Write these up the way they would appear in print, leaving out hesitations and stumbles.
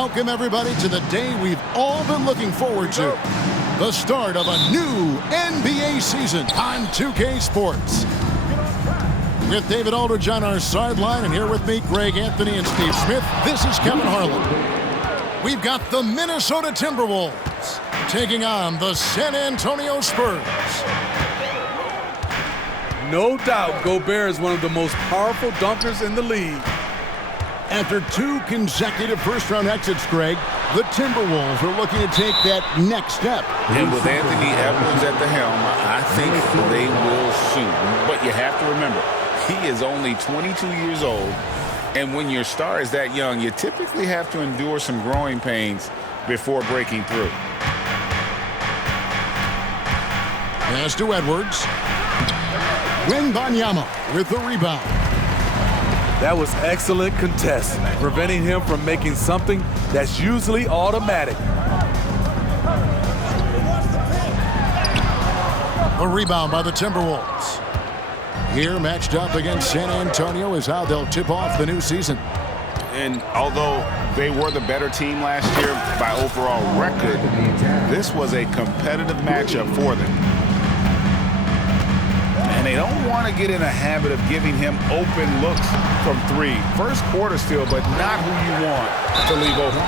Welcome, everybody, to the day we've all been looking forward to. The start of a new NBA season on 2K Sports. With David Aldridge on our sideline, and here with me, Greg Anthony and Steve Smith, this is Kevin Harlan. We've got the Minnesota Timberwolves taking on the San Antonio Spurs. No doubt, Gobert is one of the most powerful dunkers in the league. After 2 consecutive first-round exits, Greg, the Timberwolves are looking to take that next step. And with Anthony Edwards at the helm, I think they will soon. But you have to remember, he is only 22 years old, and when your star is that young, you typically have to endure some growing pains before breaking through. Pass to Edwards. Wembanyama with the rebound. That was excellent contest, preventing him from making something that's usually automatic. A rebound by the Timberwolves. Here, matched up against San Antonio, is how they'll tip off the new season. And although they were the better team last year by overall record, this was a competitive matchup for them. And they don't want to get in a habit of giving him open looks from 3. First quarter still, but not who you want to leave open.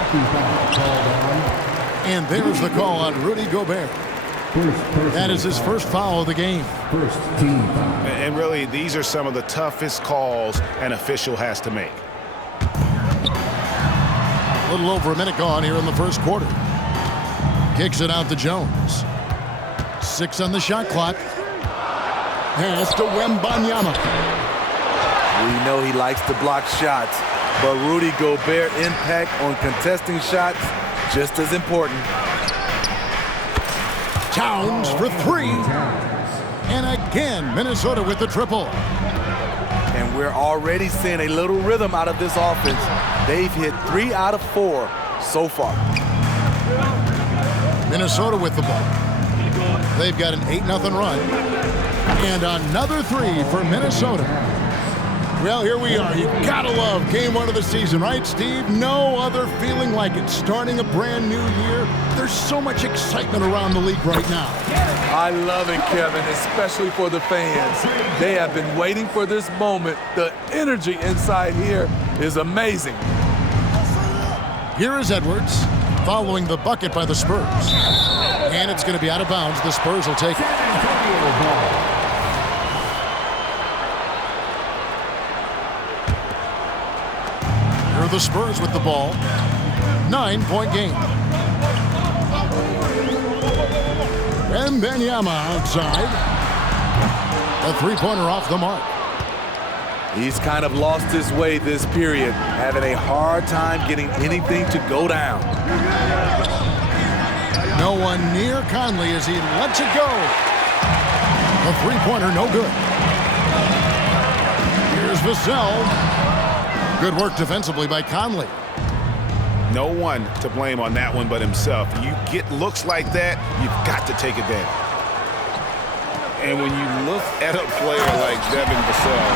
And there's the call on Rudy Gobert. That is his first foul of the game. First team foul. And really, these are some of the toughest calls an official has to make. A little over a minute gone here in the first quarter. Kicks it out to Jones. 6 on the shot clock. Pass to Wembanyama. We know he likes to block shots, but Rudy Gobert's impact on contesting shots just as important. Towns for 3. And again, Minnesota with the triple. And we're already seeing a little rhythm out of this offense. They've hit 3 out of 4 so far. Minnesota with the ball. They've got an 8-0 run. And another 3 for Minnesota. Well, here we are. You gotta love game 1 of the season, right, Steve? No other feeling like it. Starting a brand new year. There's so much excitement around the league right now. I love it, Kevin, especially for the fans. They have been waiting for this moment. The energy inside here is amazing. Here is Edwards following the bucket by the Spurs. And it's going to be out of bounds. The Spurs will take it. Here are the Spurs with the ball. 9-point game. Wembanyama outside. A 3-pointer off the mark. He's kind of lost his way this period, having a hard time getting anything to go down. No one near Conley as he lets it go. A 3-pointer, no good. Here's Vassell. Good work defensively by Conley. No one to blame on that one but himself. You get looks like that, you've got to take advantage. And when you look at a player like Devin Vassell,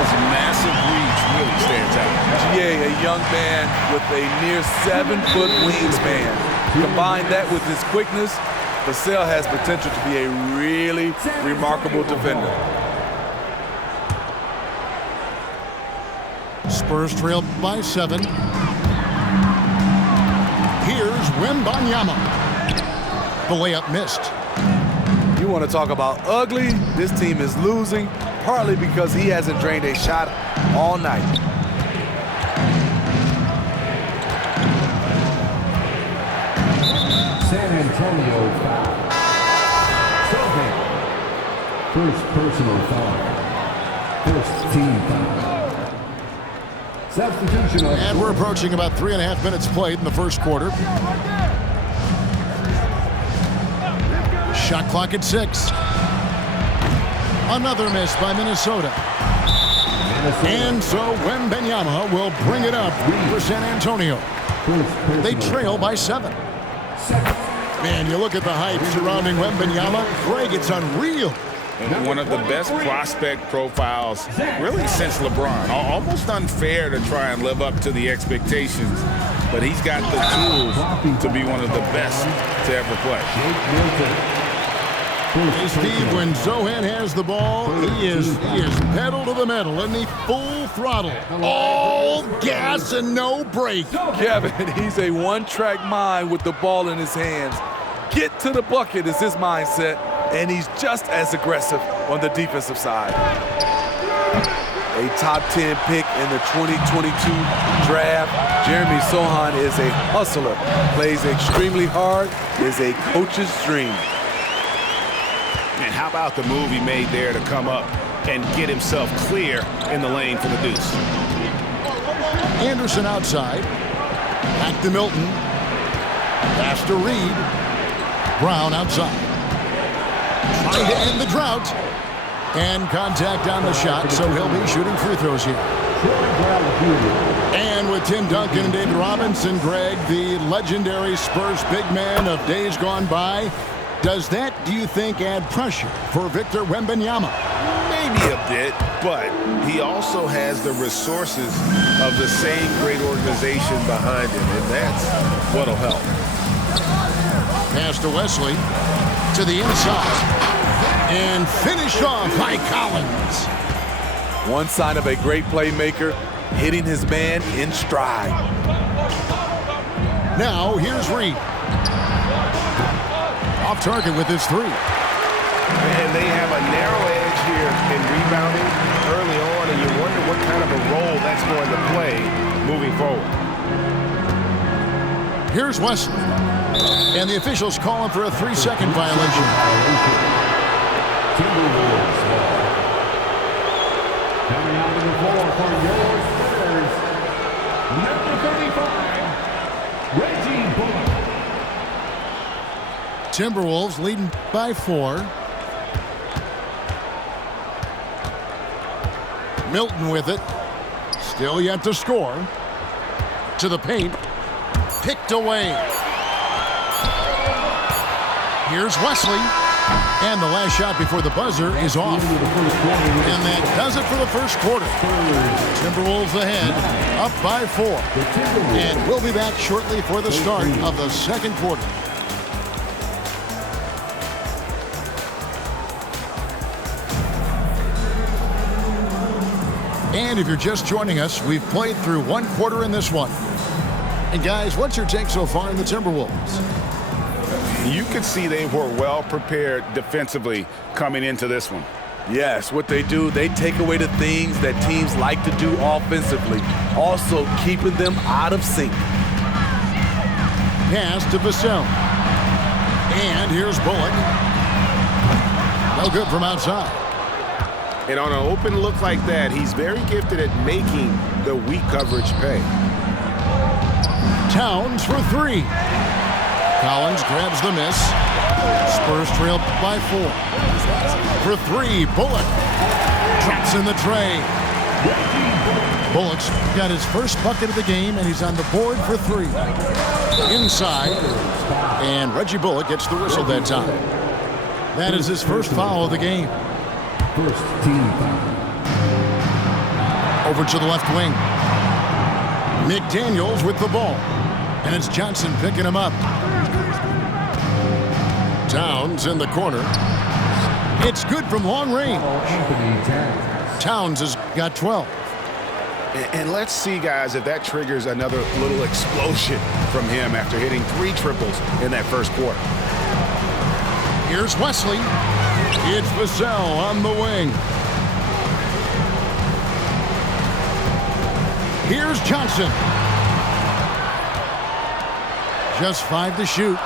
his massive reach really stands out. GA, a young man with a near 7-foot wingspan. Combine that with his quickness, Vassell has potential to be a really remarkable defender. Spurs trail by 7. Here's Wembanyama. The layup missed. You want to talk about ugly? This team is losing, partly because he hasn't drained a shot all night. San Antonio foul. First personal foul. First team foul. Substitution. And we're approaching about 3.5 minutes played in the first quarter. Shot clock at 6. Another miss by Minnesota. And so Wembanyama will bring it up for San Antonio. They trail by 7. Man, you look at the hype surrounding Wembanyama. Greg, it's unreal. And one of the best prospect profiles really since LeBron. Almost unfair to try and live up to the expectations, but he's got the tools to be one of the best to ever play. Hey, Steve, when Zohan has the ball, he is pedal to the metal, isn't he? Full throttle. All gas and no brake. Kevin, he's a one-track mind with the ball in his hands. Get to the bucket is his mindset, and he's just as aggressive on the defensive side. A top 10 pick in the 2022 draft. Jeremy Sohan is a hustler, plays extremely hard, is a coach's dream. And how about the move he made there to come up and get himself clear in the lane for the deuce? Anderson outside. Back to Milton. Pass to Reed. Brown outside. Trying to end the drought. And contact on the shot, so he'll be shooting free throws here. And with Tim Duncan and David Robinson, Greg, the legendary Spurs big man of days gone by, does that, do you think, add pressure for Victor Wembanyama? Maybe a bit, but he also has the resources of the same great organization behind him, and that's what'll help. Pass to Wesley, to the inside, and finished off by Collins. One sign of a great playmaker, hitting his man in stride. Now, here's Reed. Off target with his three. And they have a narrow edge here in rebounding early on, and you wonder what kind of a role that's going to play moving forward. Here's Wesley. And the officials calling for a 3-second violation. Timberwolves. Coming out to the floor for your Spurs, number 35, Reggie Bullock. Timberwolves leading by 4. Milton with it. Still yet to score. To the paint. Picked away. Here's Wesley. And the last shot before the buzzer is off. And that does it for the first quarter. Timberwolves ahead, up by 4. And we'll be back shortly for the start of the second quarter. And if you're just joining us, we've played through one quarter in this one. And guys, what's your take so far in the Timberwolves? You could see they were well prepared defensively coming into this one. Yes, what they do, they take away the things that teams like to do offensively, also keeping them out of sync. Pass to Vassell. And here's Bullock. No good from outside. And on an open look like that, he's very gifted at making the weak coverage pay. Towns for 3. Collins grabs the miss. Spurs trail by 4. For 3, Bullock drops in the tray. Bullock's got his first bucket of the game, and he's on the board for 3. Inside, and Reggie Bullock gets the whistle that time. That is his first foul of the game. First team foul. Over to the left wing. McDaniels with the ball. And it's Johnson picking him up. Towns in the corner. It's good from long range. Towns has got 12. And let's see, guys, if that triggers another little explosion from him after hitting 3 triples in that first quarter. Here's Wesley. It's Vassell on the wing. Here's Johnson. Just 5 to shoot.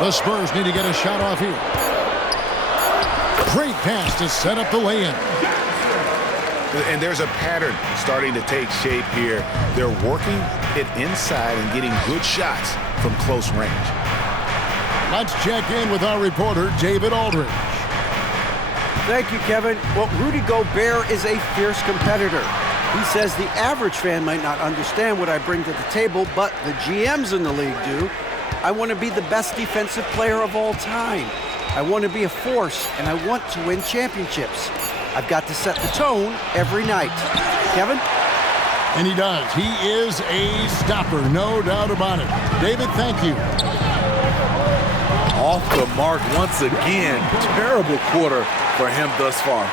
The Spurs need to get a shot off here. Great pass to set up the lay-in. And there's a pattern starting to take shape here. They're working it inside and getting good shots from close range. Let's check in with our reporter, David Aldridge. Thank you, Kevin. Well, Rudy Gobert is a fierce competitor. He says the average fan might not understand what I bring to the table, but the GMs in the league do. I want to be the best defensive player of all time. I want to be a force, and I want to win championships. I've got to set the tone every night. Kevin? And he does. He is a stopper, no doubt about it. David, thank you. Off the mark once again. Terrible quarter for him thus far.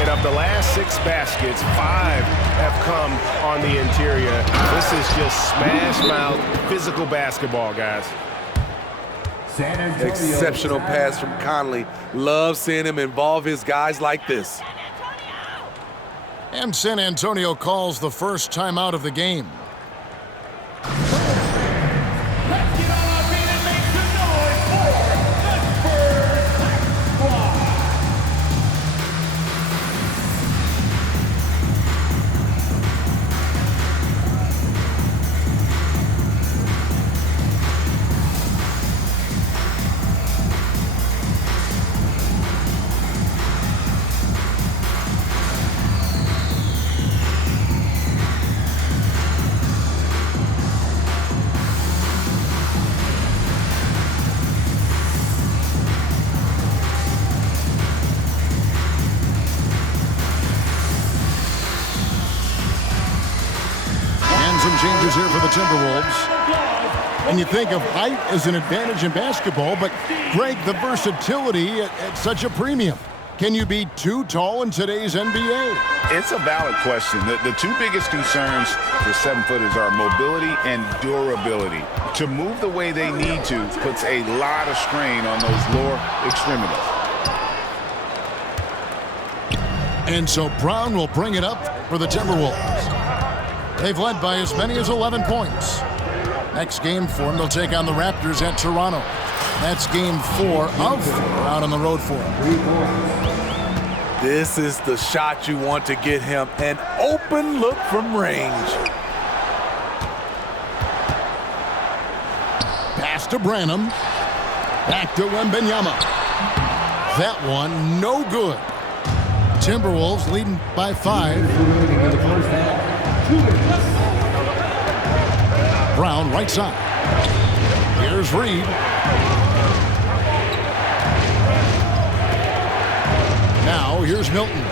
And of the last 6 baskets, 5 have come on the interior. This is just smash-mouth, physical basketball, guys. Exceptional pass from Conley. Love seeing him involve his guys like this. And San Antonio calls the first timeout of the game. Some changes here for the Timberwolves. And you think of height as an advantage in basketball, but Greg, the versatility at such a premium. Can you be too tall in today's NBA? It's a valid question. The 2 biggest concerns for 7-footers are mobility and durability. To move the way they need to puts a lot of strain on those lower extremities. And so Brown will bring it up for the Timberwolves. They've led by as many as 11 points. Next game for them, they'll take on the Raptors at Toronto. That's game 4 of 4 out on the road for them. This is the shot you want to get him. An open look from range. Pass to Branham. Back to Wembanyama. That one, no good. Timberwolves leading by 5. Brown, right side. Here's Reed. Now, here's Milton.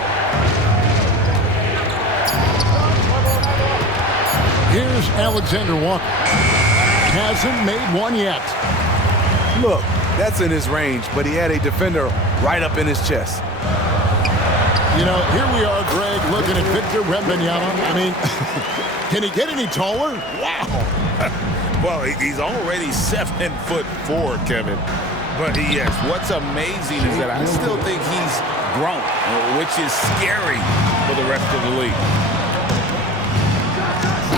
Here's Alexander Walker. Hasn't made one yet. Look, that's in his range, but he had a defender right up in his chest. You know, here we are, Greg, looking at Victor Wembanyama. I mean, can he get any taller? Wow. Well, he's already 7'4", Kevin. But yes, what's amazing is that I still think he's grown, which is scary for the rest of the league.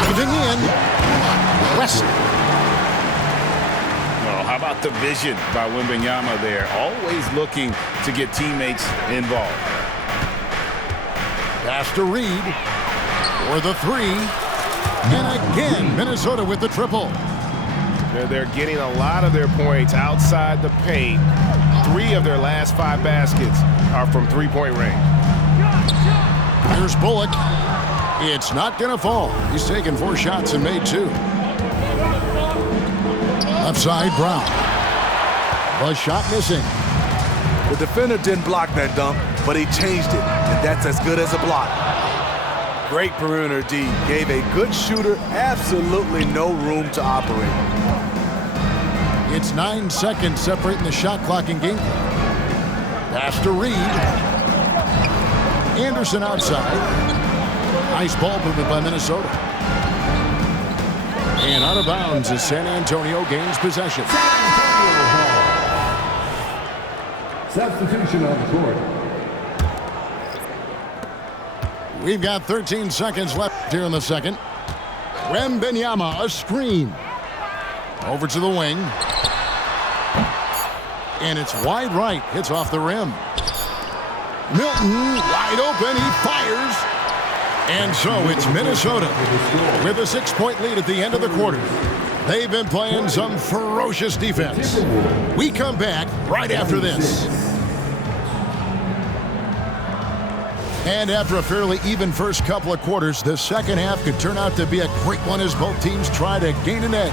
Moving in, West. Well, how about the vision by Wembanyama there? Always looking to get teammates involved. Pass to Reed for the 3. And again, Minnesota with the triple. They're getting a lot of their points outside the paint. 3 of their last 5 baskets are from 3-point range. Here's Bullock. It's not going to fall. He's taken 4 shots and made 2. Left side, Brown. The shot missing. The defender didn't block that dunk, but he changed it, and that's as good as a block. Great perimeter D. Gave a good shooter absolutely no room to operate. It's 9 seconds separating the shot clock and game clock. Pass to Reed. Anderson outside. Nice ball movement by Minnesota. And out of bounds as San Antonio gains possession. Substitution on the court. We've got 13 seconds left here in the second. Wembanyama, a screen. Over to the wing. And it's wide right. Hits off the rim. Milton, wide open. He fires. And so it's Minnesota with a 6-point lead at the end of the quarter. They've been playing some ferocious defense. We come back right after this. And after a fairly even first couple of quarters, the second half could turn out to be a great one as both teams try to gain an edge.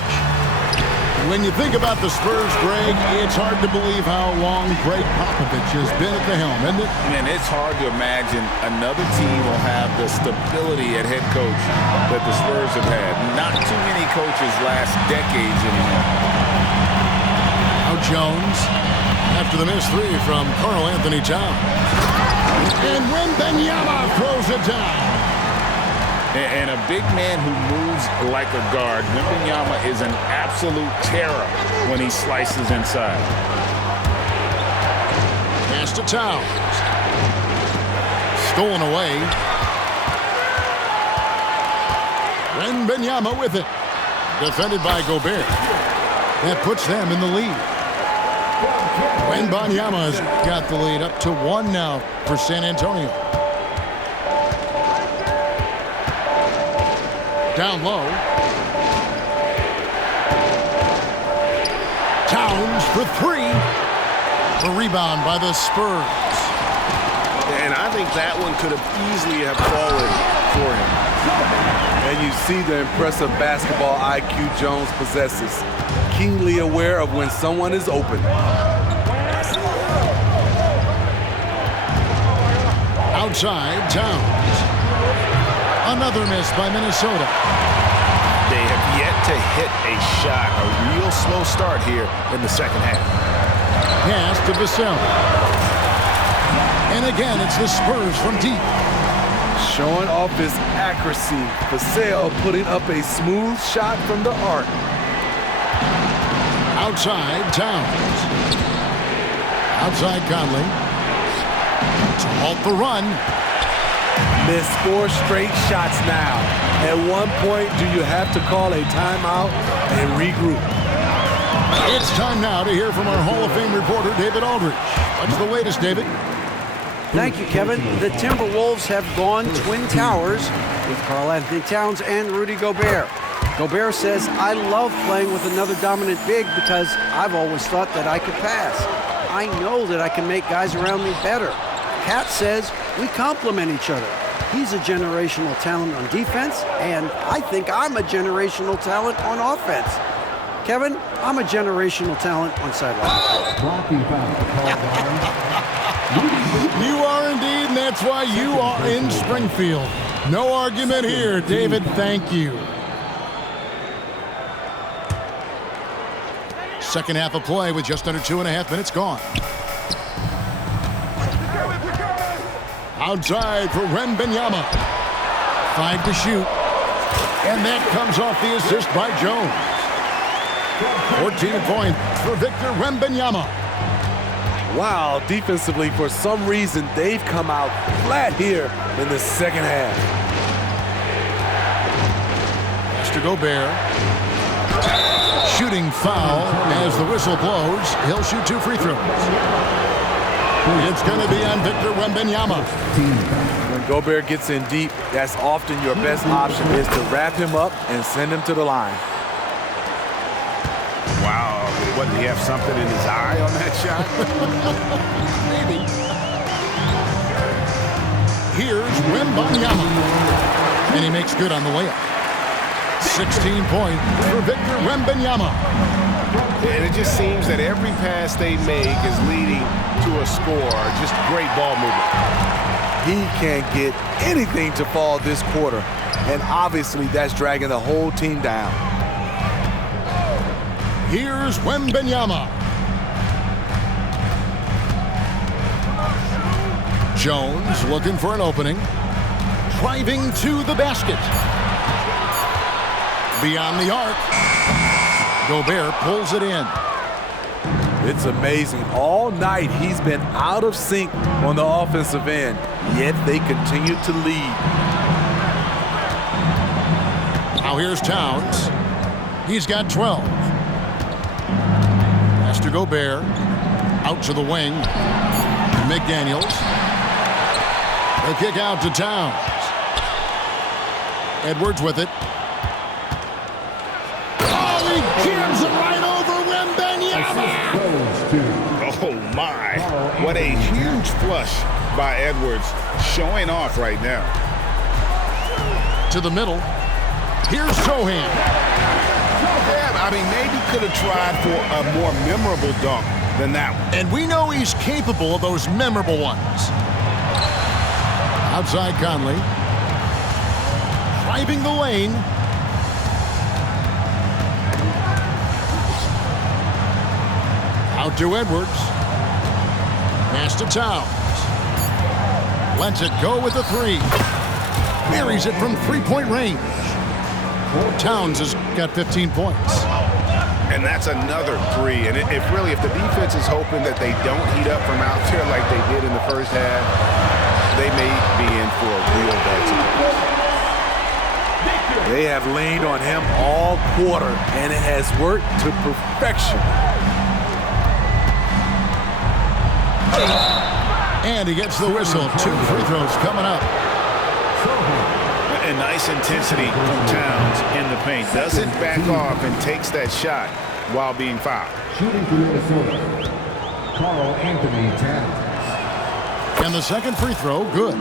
When you think about the Spurs, Greg, it's hard to believe how long Greg Popovich has been at the helm, isn't it? Man, it's hard to imagine another team will have the stability at head coach that the Spurs have had. Not too many coaches last decades anymore. Now Jones, after the missed three from Karl Anthony Towns. And Wembanyama throws it down. And a big man who moves like a guard, Wembanyama is an absolute terror when he slices inside. Pass to Towns. Stolen away. Wembanyama with it. Defended by Gobert. That puts them in the lead. Wembanyama's got the lead up to 1 now for San Antonio. Down low. Towns for 3. The rebound by the Spurs. And I think that one could have easily have fallen for him. And you see the impressive basketball IQ Jones possesses. Keenly aware of when someone is open. Outside, Towns. Another miss by Minnesota. They have yet to hit a shot. A real slow start here in the second half. Pass to Vassell. And again, it's the Spurs from deep. Showing off his accuracy. Vassell putting up a smooth shot from the arc. Outside, Towns. Outside, Conley. To halt the run. Missed 4 straight shots now. At one point, do you have to call a timeout and regroup? It's time now to hear from our Hall of Fame reporter, David Aldridge. What's the latest, David? Thank you, Kevin. The Timberwolves have gone Twin Towers with Karl Anthony Towns and Rudy Gobert. Gobert says, I love playing with another dominant big because I've always thought that I could pass. I know that I can make guys around me better. Cat says, we complement each other. He's a generational talent on defense, and I think I'm a generational talent on offense. Kevin, I'm a generational talent on sideline. Blocking foul called by You are indeed, and that's why you are in Springfield. No argument here, David. Thank you. Second half of play with just under 2.5 minutes gone. Outside for Wembanyama. 5 to shoot. And that comes off the assist by Jones. 14 points for Victor Wembanyama. Wow, defensively, for some reason, they've come out flat here in the second half. Pass to Gobert. Shooting foul as the whistle blows. He'll shoot 2 free throws. It's going to be on Victor Wembanyama. When Gobert gets in deep, that's often your best option, is to wrap him up and send him to the line. Wow, what, did he have something in his eye on that shot? Maybe. Here's Wembanyama. And he makes good on the layup. 16 points for Victor Wembanyama. And it just seems that every pass they make is leading to a score. Just great ball movement. He can't get anything to fall this quarter. And obviously that's dragging the whole team down. Here's Wembanyama. Jones looking for an opening. Driving to the basket. Beyond the arc. Gobert pulls it in. It's amazing. All night he's been out of sync on the offensive end, yet they continue to lead. Now here's Towns. He's got 12. Pass to Gobert. Out to the wing. McDaniels. The kick out to Towns. Edwards with it. Jams it right over Wembanyama. Oh, my. What a huge flush by Edwards, showing off right now. To the middle. Here's Sohan. Yeah, I I mean, maybe could have tried for a more memorable dunk than that one. And we know he's capable of those memorable ones. Outside Conley. Driving the lane. Out to Edwards. Pass to Towns. Lets it go with the three. Buries it from three-point range. Towns has got 15 points. And that's another three. And if the defense is hoping that they don't heat up from out there like they did in the first half, they may be in for a real bad situation. They have leaned on him all quarter, and it has worked to perfection. And he gets the whistle. 2 free throws coming up. And nice intensity from Towns in the paint. Doesn't back off and takes that shot while being fouled. Shooting for Minnesota, Karl Anthony Towns. And the second free throw, good.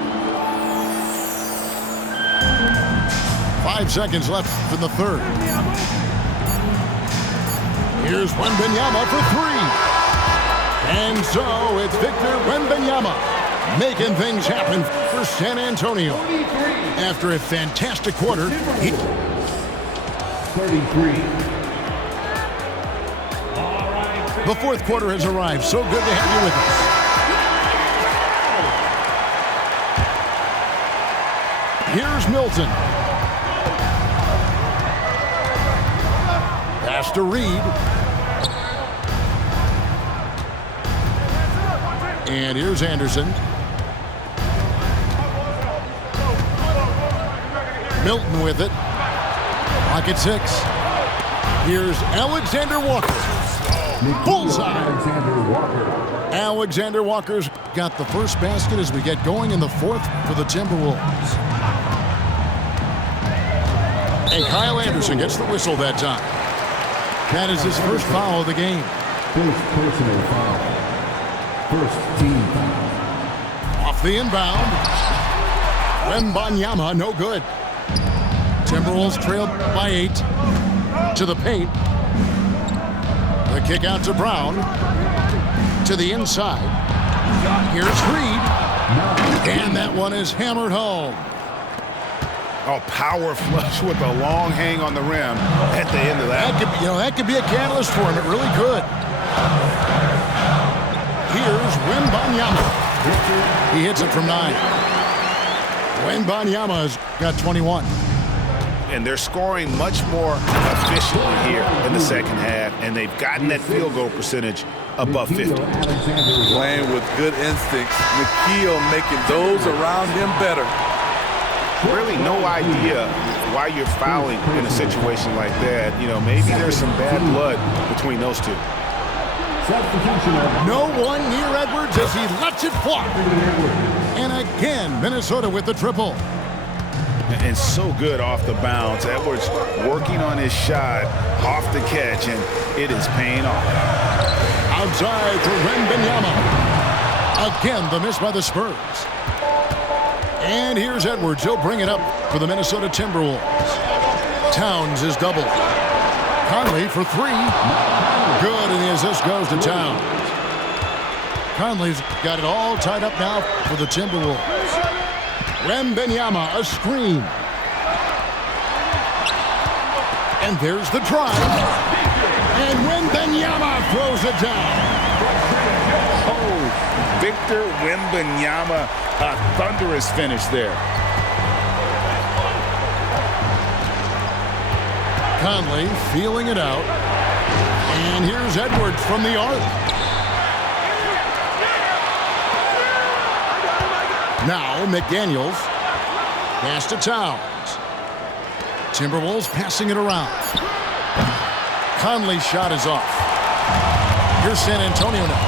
5 seconds left in the third. Here's Wembanyama for 3. And so it's Victor Wembanyama making things happen for San Antonio. After a fantastic quarter, 33. The fourth quarter has arrived. So good to have you with us. Here's Milton. Pass to Reed. And here's Anderson. Milton with it. Pocket 6. Here's Alexander Walker. Bullseye. Alexander Walker's got the first basket as we get going in the fourth for the Timberwolves. And Kyle Anderson gets the whistle that time. That is his first foul of the game. First personal foul. First team foul. Off the inbound. Wembanyama, no good. Timberwolves trailed by 8. To the paint. The kick out to Brown. To the inside. Here's Reed. And that one is hammered home. Oh, power flush with a long hang on the rim at the end of that. That could be a catalyst for him. It really could. Here's Wembanyama. He hits it from 9. Wembanyama's got 21. And they're scoring much more efficiently here in the second half, and they've gotten that field goal percentage above 50. Playing with good instincts. McKeel making those around him better. Really no idea why you're fouling in a situation like that. Maybe there's some bad blood between those two. No one near Edwards as he lets it fly. And again, Minnesota with the triple. And so good off the bounce. Edwards working on his shot off the catch, and it is paying off. Outside for Wembanyama. Again, the miss by the Spurs. And here's Edwards. He'll bring it up for the Minnesota Timberwolves. Towns is doubled. Conley for 3. Good, and the assist goes to Towns. Conley's got it all tied up now for the Timberwolves. Wembanyama, a screen. And there's the drive. And Wembanyama throws it down. Oh, Victor Wembanyama, a thunderous finish there. Conley feeling it out. And here's Edwards from the arc. Now McDaniels. Pass to Towns. Timberwolves passing it around. Conley's shot is off. Here's San Antonio now.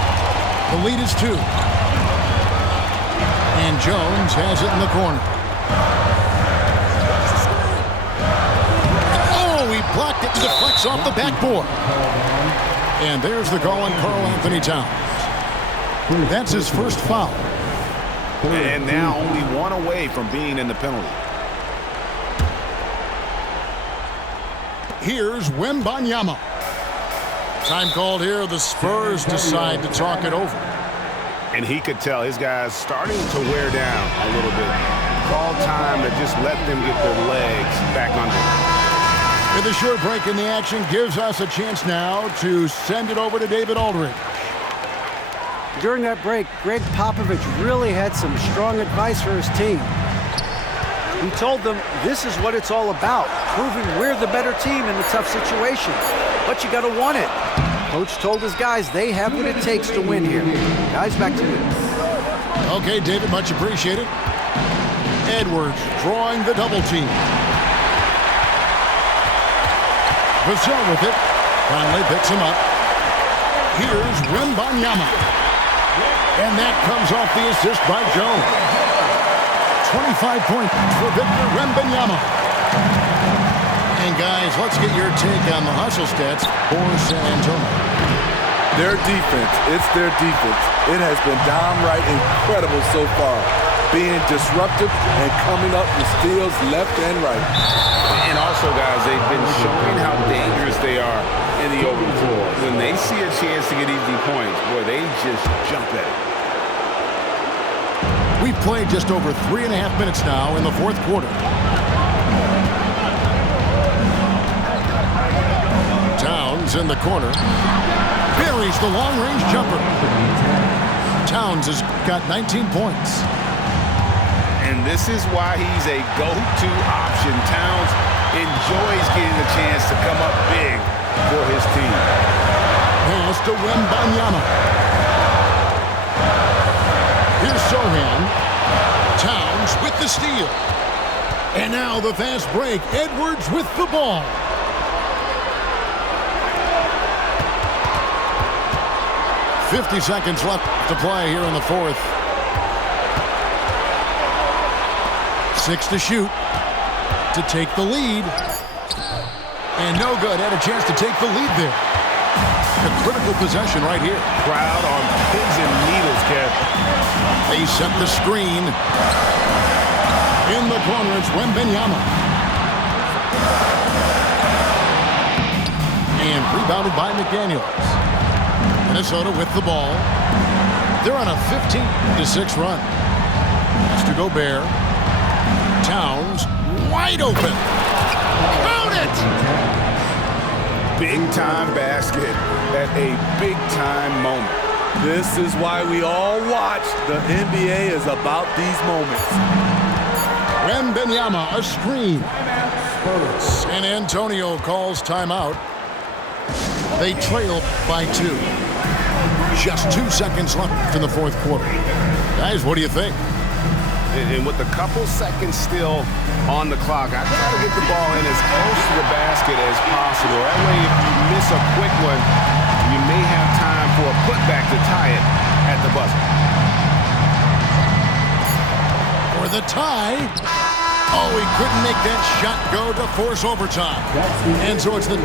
The lead is 2. And Jones has it in the corner. Oh, he blocked it and deflects off the backboard. And there's the call on Karl Anthony Towns. That's his first foul. And now only 1 away from being in the penalty. Here's Wembanyama. Time called here. The Spurs decide to talk it over. And he could tell his guys starting to wear down a little bit. Call time to just let them get their legs back under them. With a short break in the action gives us a chance now to send it over to David Aldridge. During that break, Greg Popovich really had some strong advice for his team. He told them this is what it's all about, proving we're the better team in a tough situation. But you got to want it. Coach told his guys they have what it takes to win here. Guys, back to you. Okay, David, much appreciated. Edwards drawing the double team. Vassell with it. Conley picks him up. Here's Wembanyama. And that comes off the assist by Jones. 25 points for Victor Wembanyama. And guys, let's get your take on the hustle stats for San Antonio. Their defense, it's their defense. It has been downright incredible so far, being disruptive and coming up with steals left and right. And also, guys, they've been showing how dangerous they are in the open floor. When they see a chance to get easy points, boy, they just jump at it. We've played just over 3.5 minutes now in the fourth quarter. Towns in the corner. Buries the long-range jumper. Towns has got 19 points. And this is why he's a go-to option. Towns enjoys getting a chance to come up big for his team. Pass to Wembanyama. Here's Sohan. Towns with the steal. And now the fast break. Edwards with the ball. .50 seconds left to play here in the fourth. 6 to shoot to take the lead. And no good. Had a chance to take the lead there. A critical possession right here. Crowd on pins and needles, Kev. They set the screen. In the corner, it's Wembanyama. And rebounded by McDaniels. Minnesota with the ball. They're on a 15-6 run. It's to Gobert. Towns wide open. Count it! Big-time basket at a big-time moment. This is why we all watch. The NBA is about these moments. Wembanyama, a screen. San Antonio calls timeout. They trail by 2. Just 2 seconds left in the fourth quarter. Guys, what do you think? And with a couple seconds still on the clock, I try to get the ball in as close to the basket as possible. That way, if you miss a quick one, you may have time for a putback to tie it at the buzzer. For the tie. Oh, he couldn't make that shot go to force overtime. And so it's the